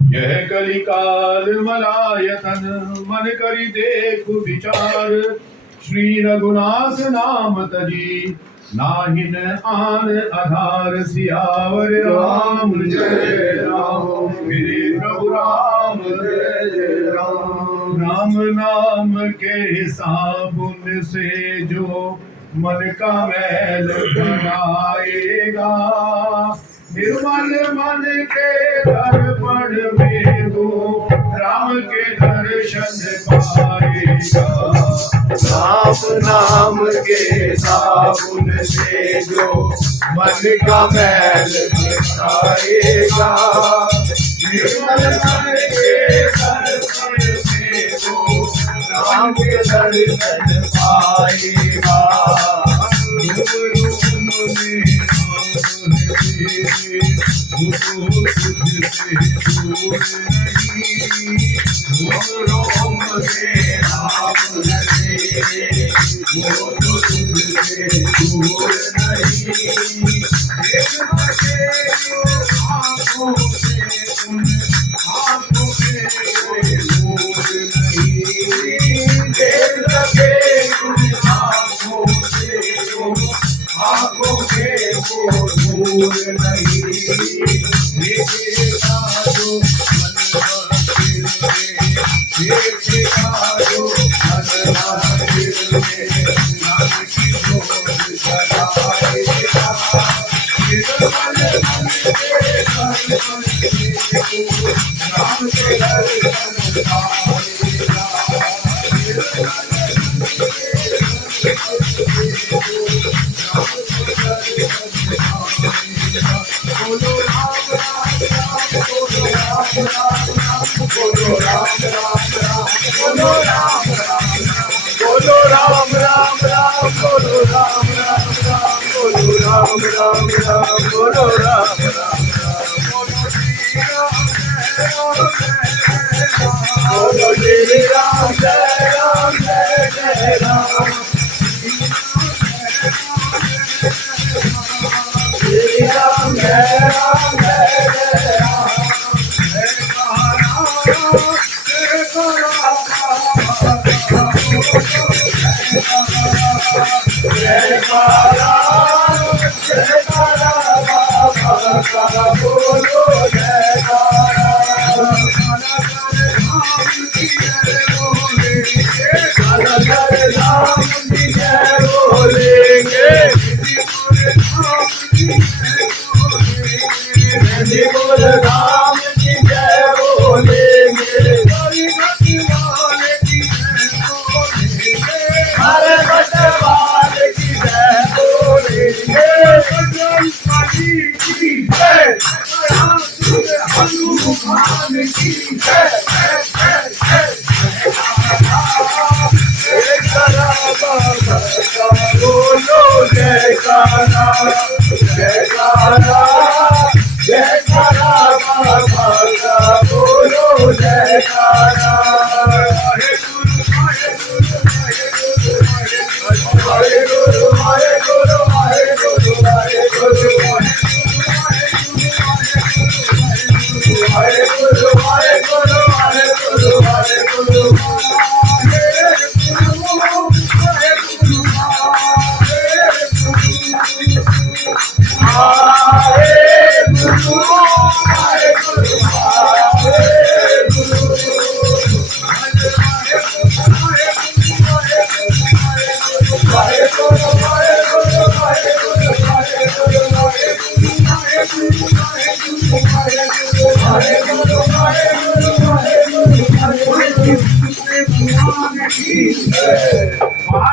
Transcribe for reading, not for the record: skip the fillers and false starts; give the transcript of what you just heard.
यह कलिकाल मलायतन मन करि देखु विचार। श्री रघुनाथ नाम तजी नाहिन आन आधार। सियावर राम जय राम, मेरे प्रभु राम जय जय राम। राम नाम के साबुन से जो मन का मैल बनाएगा, निर्मल मन के दर्पण में वो राम के दर्शन पाएगा। राम नाम के साबुन से जो मन का मैल मिटाएगा, निर्मल मन के दर्पण से वो राम के दर्शन पाएगा। बोलो राम राम राम, बोलो राम राम राम, बोलो राम राम राम, बोलो राम राम राम। बोलो श्री राम जय राम जय जय राम। श्री राम जय राम जय जय राम। जय काला जय काला बाबा बोलो जय काला। काला जय राम की जय बोलेंगे, बोल राम की जय बोलेंगे। हरे बटवाल की जय बोलेंगे। हनुमान की जय। बोलो जय काला जय काला जय काला बाबा बोलो जय काला। हरे गुरु हरे गुरु हरे गुरु हरे गुरु हरे गुरु हरे गुरु हरे गुरु हरे गुरु। Hare